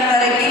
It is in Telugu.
అందరికీ